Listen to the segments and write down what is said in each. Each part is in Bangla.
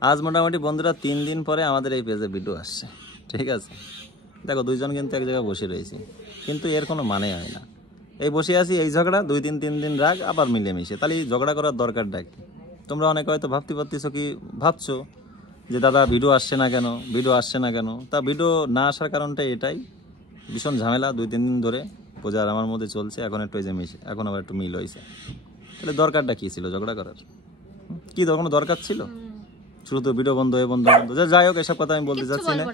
আজ মোটামুটি বন্ধুরা 3 দিন পরে আমাদের এই পেজে ভিডিও আসছে, ঠিক আছে। দেখো দুইজন কিন্তু এক জায়গায় বসে রয়েছি, কিন্তু এর কোনো মানে হয় না। এই বসে আছি, এই ঝগড়া 2-3 দিন রাগ, আবার মিলেমিশে, তাহলে ঝগড়া করার দরকারটা কি? তোমরা অনেকে হয়তো ভাবতে পারতেছো কি, ভাবছো যে দাদা ভিডিও আসছে না কেন, ভিডিও আসছে না কেন। তা ভিডিও না আসার কারণটা এটাই, ভীষণ ঝামেলা 2-3 দিন ধরে পূজার আমার মধ্যে চলছে। এখন একটু এই যে মিশে, এখন আবার একটু মিল হয়েছে। তাহলে দরকারটা কি ছিল ঝগড়া করার? কি কোনো দরকার ছিল? শুধু তো ভিডিও বন্ধ হয়ে বন্ধ বন্ধ, যাই হোক এসব কথা আমি বলতে চাচ্ছি না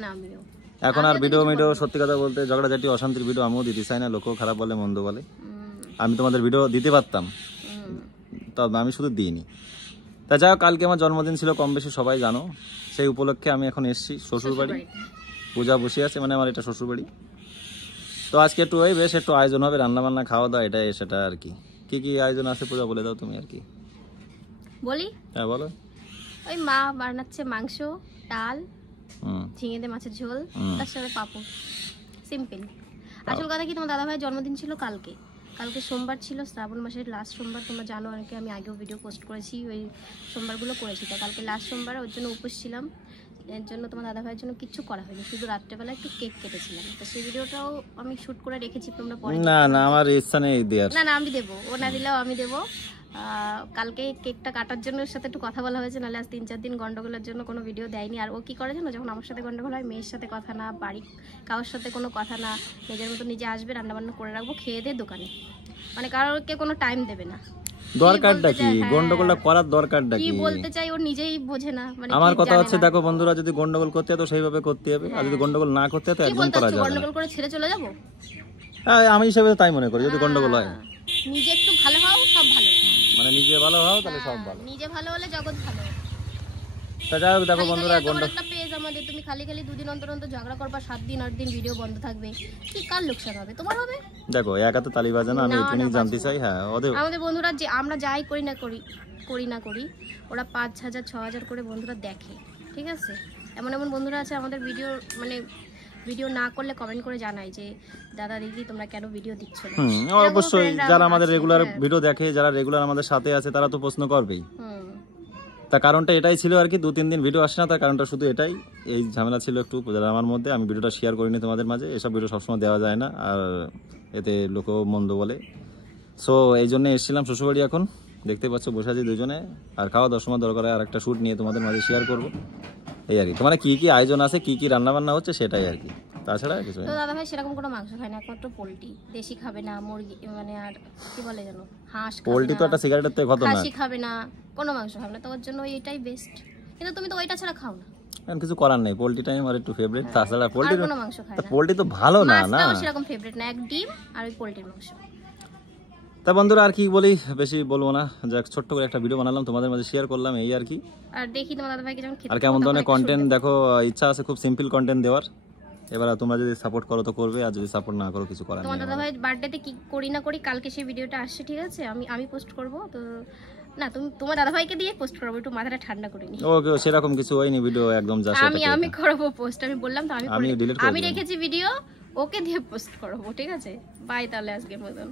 এখন। আর ভিডিও সত্যি কথা বলতে ঝগড়াঝাটি অশান্তির ভিডিও আমিও দিতে চাই না। লোকও খারাপ বলে মন্দ বলে, আমি তোমাদের ভিডিও দিতে পারতাম, তবে আমি শুধু দিইনি। তা যাই হোক, কালকে আমার জন্মদিন ছিল, কম বেশি সবাই জানো। সেই উপলক্ষে আমি এখন এসেছি শ্বশুরবাড়ি, পূজা বসে আছে, মানে আমার এটা শ্বশুরবাড়ি। তো আজকে একটু ওই বেশ একটু আয়োজন হবে, রান্না বান্না খাওয়া দাওয়া, এটাই সেটা আর কি। কি কি আয়োজন আছে পূজা বলে দাও তুমি আর কি। বলি? হ্যাঁ বলো। ওই মা বানাচ্ছে মাংস, ডাল, ঝিঙে দিয়ে মাছের ঝোল, তার সাথে পাপড়, সিম্পল। আসল কথা কি, তোমার দাদা ভাইয়ের জন্মদিন ছিল কালকে। কালকে সোমবার ছিল, শ্রাবণ মাসের লাস্ট সোমবার। তোমরা জানো অনেকে, আমি আগেও ভিডিও পোস্ট করেছি, ওই সোমবারগুলো করেছি। তাই কালকে লাস্ট সোমবার, ওর জন্য উপোস ছিলাম। এর জন্য তোমার দাদা ভাইয়ের জন্য কিচ্ছু করা হয়নি, শুধু রাত্রেবেলা একটু কেক কেটেছিলাম। তো সেই ভিডিওটাও আমি শুট করে রেখেছি, তোমরা পরে। না না, আমার ইচ্ছা নেই দেওয়ার। না না, আমি দেবো, ও না দিলেও আমি দেবো। কালকে কেকটা কাটার জন্য ওর সাথে একটু কথা বলা হয়েছে, নাহলে আজ 3-4 দিন গন্ডগোলের জন্য কোনো ভিডিও দেয়নি। আর ও কি করে জানো, যখন আমার সাথে গন্ডগোল হয়, মেয়ের সাথে কথা না, বাড়ির কারোর সাথে কোনো কথা না, নিজের মতো নিজে আসবে, রান্নাবান্না করে রাখবো, খেয়ে দিয়ে দোকানে, মানে কারোরকে কোনো টাইম দেবে না। দরকারটা কি গন্ডগোলটা করার? দরকারটা কি কি বলতে চাই ও নিজেই বোঝে না। মানে আমার কথা হচ্ছে, দেখো বন্ধুরা, যদি গন্ডগোল করতে হয় তো সেইভাবে করতে হবে, আর যদি গন্ডগোল না করতে হয় তো একদম করা যাবে না। গন্ডগোল করে ছেড়ে চলে যাবো? হ্যাঁ, আমি হিসেবে তাই মনে করি। যদি গন্ডগোল হয়, নিজে একটু ভালো হও, সব ভালো। মানে নিজে ভালো হও, তাহলে সব ভালো। নিজে ভালো হলে জগৎ ভালো। তা যাই হোক, দেখো বন্ধুরা, একটা পেজ আমাদের, তুমি খালি 2 দিন অন্তর অন্তর ঝগড়া করবা, 7 দিন 8 দিন ভিডিও বন্ধ থাকবে, কি কার লোকসান হবে? তোমার হবে। দেখো একা তো তালি বাজে না, আমি এটুকুই জানতে চাই। হ্যাঁ, আমাদের বন্ধুরা যে আমরা যাই করি না করি, ওরা 5,000-6,000 করে বন্ধুরা দেখে, ঠিক আছে। এমন বন্ধুরা আছে আমাদের ভিডিও, মানে ভিডিও না করলে কমেন্ট করে জানাই যে দাদা দিদি তোমরা কেন ভিডিও দিচ্ছ না। অবশ্যই যারা আমাদের রেগুলার ভিডিও দেখে, যারা রেগুলার আমাদের সাথে আছে, তারা তো প্রশ্ন করবেই। তার কারণটা এটাই ছিল আর কি, 2-3 দিন ভিডিও আসে না, তার কারণটা শুধু এটাই। এই ঝামেলা ছিল একটু আমার মধ্যে, আমি ভিডিওটা শেয়ার করিনি তোমাদের মাঝে। এসব ভিডিও সবসময় দেওয়া যায় না, আর এতে লোকও মন্দ বলে। সো এই জন্য এসেছিলাম শ্বশুরবাড়ি। এখন দেখতে পাচ্ছ বসে আছি দুজনে, আর খাওয়া দাওয়ার সময় দরকার হয় আর একটা শ্যুট নিয়ে তোমাদের মাঝে শেয়ার করবো, এই আর কি। তোমার কি কি আয়োজন আছে, কি কি রান্না বান্না হচ্ছে, সেটাই আর কি, তাছাড়া কিছু না। তো দাদা ভাই সেরকম কোনো মাংস খায় না, একমাত্র পোলট্রি। দেশি খাবে না, মুরগি মানে আর কি বলে জানো, হাঁস। পোলট্রি তো একটা সিগারেটের থেকে খতরনাক। খাসি খাবে না, কোনো মাংস খাবে না, তো ওর জন্য এটাই বেস্ট। কিন্তু তুমি তো ওইটা ছাড়া খাও না। কিছু করার নেই, পোলট্রিটাই আমার একটু ফেভারিট। তাছাড়া পোলট্রি কোনো মাংস খায় না। পোলট্রি তো ভালো না, না সেরকম ফেভারিট না, এক ডিম আর ওই পোলট্রির মাংস। তা বন্ধুরা, আর কি বলি, বেশি বলবো না। যাক, ছোট্ট করে একটা ভিডিও বানালাম, তোমাদের মাঝে শেয়ার করলাম, এই আর কি। আর দেখি তোমার দাদা ভাইকে যখন খেতে, আর কেমন ধরনের কন্টেন্ট দেখো, ইচ্ছা আছে খুব সিম্পল কন্টেন্ট দেওয়ার। এবার তোমরা যদি সাপোর্ট করো তো করবে, আর যদি সাপোর্ট না করো কিছু করার নেই। তোমার দাদা ভাই বার্থডেতে কি করি না করি, কালকে সেই ভিডিওটা আসছে, ঠিক আছে। আমি পোস্ট করব, তো না তুমি তোমার দাদা ভাইকে দিয়ে পোস্ট করবো, একটু মাথাটা ঠান্ডা করে নি। ওকে, সেরকম কিছু হয়নি, ভিডিও একদম যা সেটা আমি করবো পোস্ট, আমি বললাম তো, আমি ডিলিট করব। আমি রেখেছি ভিডিও, ওকে দিয়ে পোস্ট করবো, ঠিক আছে। বাই তাহলে আজকের মতন।